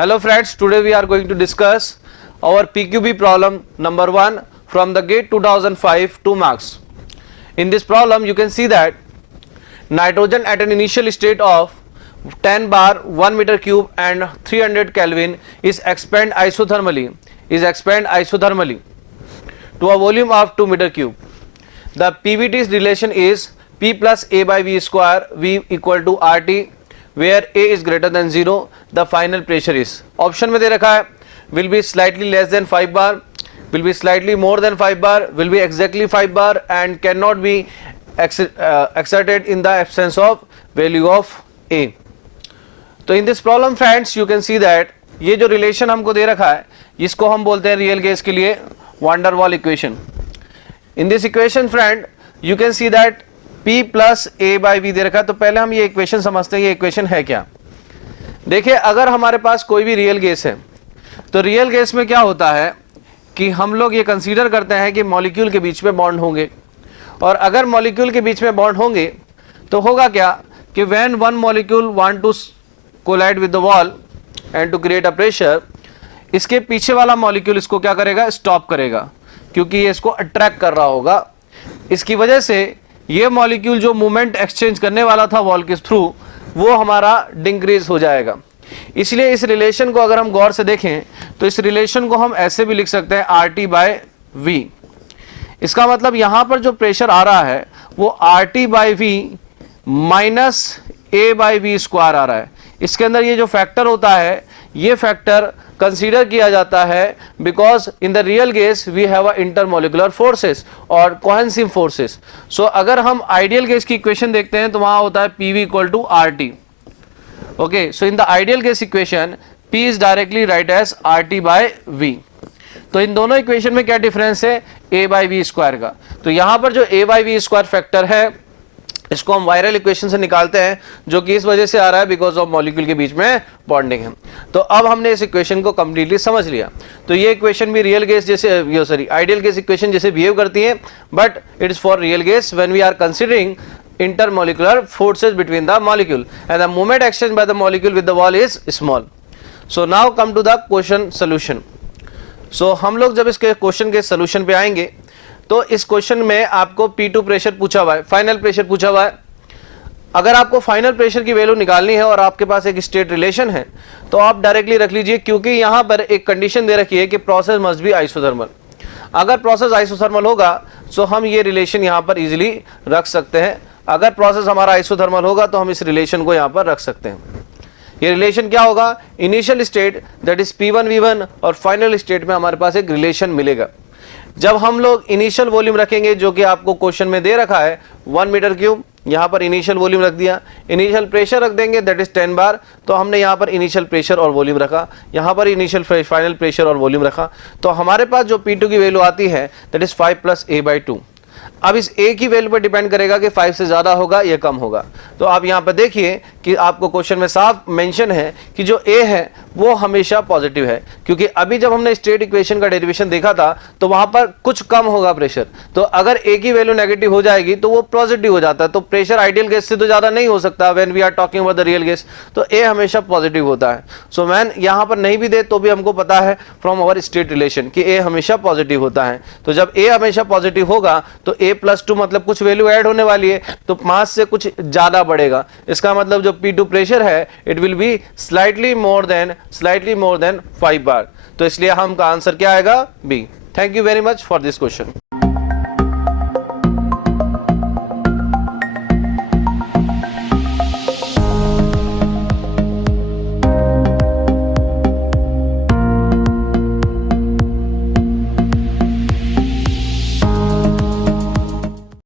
Hello friends, today we are going to discuss our PQB problem number 1 from the GATE 2005 2 marks. In this problem you can see that nitrogen at an initial state of 10 bar 1 meter cube and 300 Kelvin is expanded isothermally to a volume of 2 meter cube. The PVT's relation is P plus A by V square, V equal to RT, where A is greater than 0. The final pressure is, option में दे रखा है, will be slightly less than 5 bar, will be slightly more than 5 bar, will be exactly 5 bar and cannot be exerted in the absence of value of A. तो in this problem friends you can see that ये जो relation हमको दे रखा है इसको हम बोलते हैं रियल गैस के लिए van der Waal equation. In this equation friend you can see that P plus A by V दे रखा है. तो पहले हम ये इक्वेशन समझते हैं ये इक्वेशन है क्या. देखिए अगर हमारे पास कोई भी रियल गैस है तो रियल गैस में क्या होता है कि हम लोग ये कंसीडर करते हैं कि मॉलिक्यूल के बीच में बॉन्ड होंगे, और अगर मॉलिक्यूल के बीच में बॉन्ड होंगे तो होगा क्या कि when one molecule want to collide with the wall and to create a pressure, इसके पीछे वाला मॉलिक्यूल इसको क्या करेगा, स्टॉप करेगा, क्योंकि ये इसको अट्रैक्ट कर रहा होगा. इसकी वजह से ये मॉलिक्यूल जो मूवमेंट एक्सचेंज करने वाला था वॉल के थ्रू वो हमारा डिक्रीज हो जाएगा. इसलिए इस रिलेशन को अगर हम गौर से देखें तो इस रिलेशन को हम ऐसे भी लिख सकते हैं RT बाय V. इसका मतलब यहां पर जो प्रेशर आ रहा है वो RT by V minus A by V square आ रहा है. इसके अंदर ये जो फैक्टर होता है ये फैक्टर कंसीडर किया जाता है because in the real gas we have a intermolecular forces और कोहेसिव फोर्सेस. सो अगर हम आइडियल गैस की इक्वेशन देखते हैं तो वहां होता है PV equal to RT. Okay, so in the ideal gas equation P is directly right as RT by V. तो इन दोनों इक्वेशन में क्या डिफरेंस है, A बाय V स्क्वायर का. तो यहां पर जो A by V square factor है इसको हम वायरल इक्वेशन से निकालते हैं जो कि इस वजह से आ रहा है बिकॉज ऑफ मॉलिक्यूल के बीच में बॉन्डिंग है. तो अब हमने इस इक्वेशन को कंप्लीटली समझ लिया. तो ये इक्वेशन भी रियल गैस जैसे आइडियल गैस इक्वेशन जैसे बिहेव करती है, but it is for real gas when we are considering intermolecular forces between the molecule and the moment exchange by the molecule with the wall is small. So now come to the question solution. So हम लोग जब इसके question के solution पे आएंगे तो इस question में आपको P2 प्रेशर पूछा हुआ है, फाइनल प्रेशर पूछा हुआ है. अगर आपको फाइनल प्रेशर की वैल्यू निकालनी है और आपके पास एक स्टेट रिलेशन है तो आप डायरेक्टली रख लीजिए, क्योंकि यहां पर एक कंडीशन दे रखी है कि प्रोसेस मस्ट बी आइसोथर्मल. अगर प्रोसेस आइसोथर्मल होगा तो हम ये रिलेशन यहां पर इजीली रख सकते हैं. अगर प्रोसेस हमारा आइसोथर्मल होगा तो हम इस रिलेशन को यहां पर रख सकते हैं. ये रिलेशन क्या होगा, initial state that is P1 V1 और फाइनल स्टेट में हमारे पास एक रिलेशन मिलेगा. जब हम लोग इनिशियल वॉल्यूम रखेंगे जो कि आपको क्वेश्चन में दे रखा है 1 मीटर क्यूब, यहां पर इनिशियल वॉल्यूम रख दिया. इनिशियल प्रेशर रख देंगे दैट इज 10 बार, तो हमने यहां पर इनिशियल प्रेशर और वॉल्यूम रखा, यहां पर इनिशियल फाइनल प्रेशर और वॉल्यूम रखा. तो हमारे पास जो P2 की वैल्यू आती है that is 5 plus A by 2. अब इस A की वैल्यू पर डिपेंड करेगा कि 5 से ज्यादा होगा या कम होगा. तो आप यहां पर देखिए कि आपको क्वेश्चन में साफ मेंशन है कि जो A है वो हमेशा पॉजिटिव है, क्योंकि अभी जब हमने स्टेट इक्वेशन का डेरिवेशन देखा था तो वहां पर कुछ कम होगा प्रेशर. तो अगर A की वैल्यू नेगेटिव हो जाएगी तो वो पॉजिटिव हो जाता है. तो प्रेशर आइडियल गैस से तो ज्यादा नहीं हो सकता when we are talking about the real gas. तो A हमेशा पॉजिटिव होता है. सो मैन यहां पर नहीं भी दे तो भी हमको पता है फ्रॉम अवर स्टेट रिलेशन कि A हमेशा पॉजिटिव होता है. तो जब A हमेशा पॉजिटिव होगा तो A प्लस 2 मतलब कुछ वैल्यू ऐड होने वाली है तो मास से कुछ ज्यादा बढ़ेगा. इसका मतलब जो P2 प्रेशर है it will be slightly more than 5 बार. तो इसलिए हम का आंसर क्या आएगा, B. Thank you very much for this question.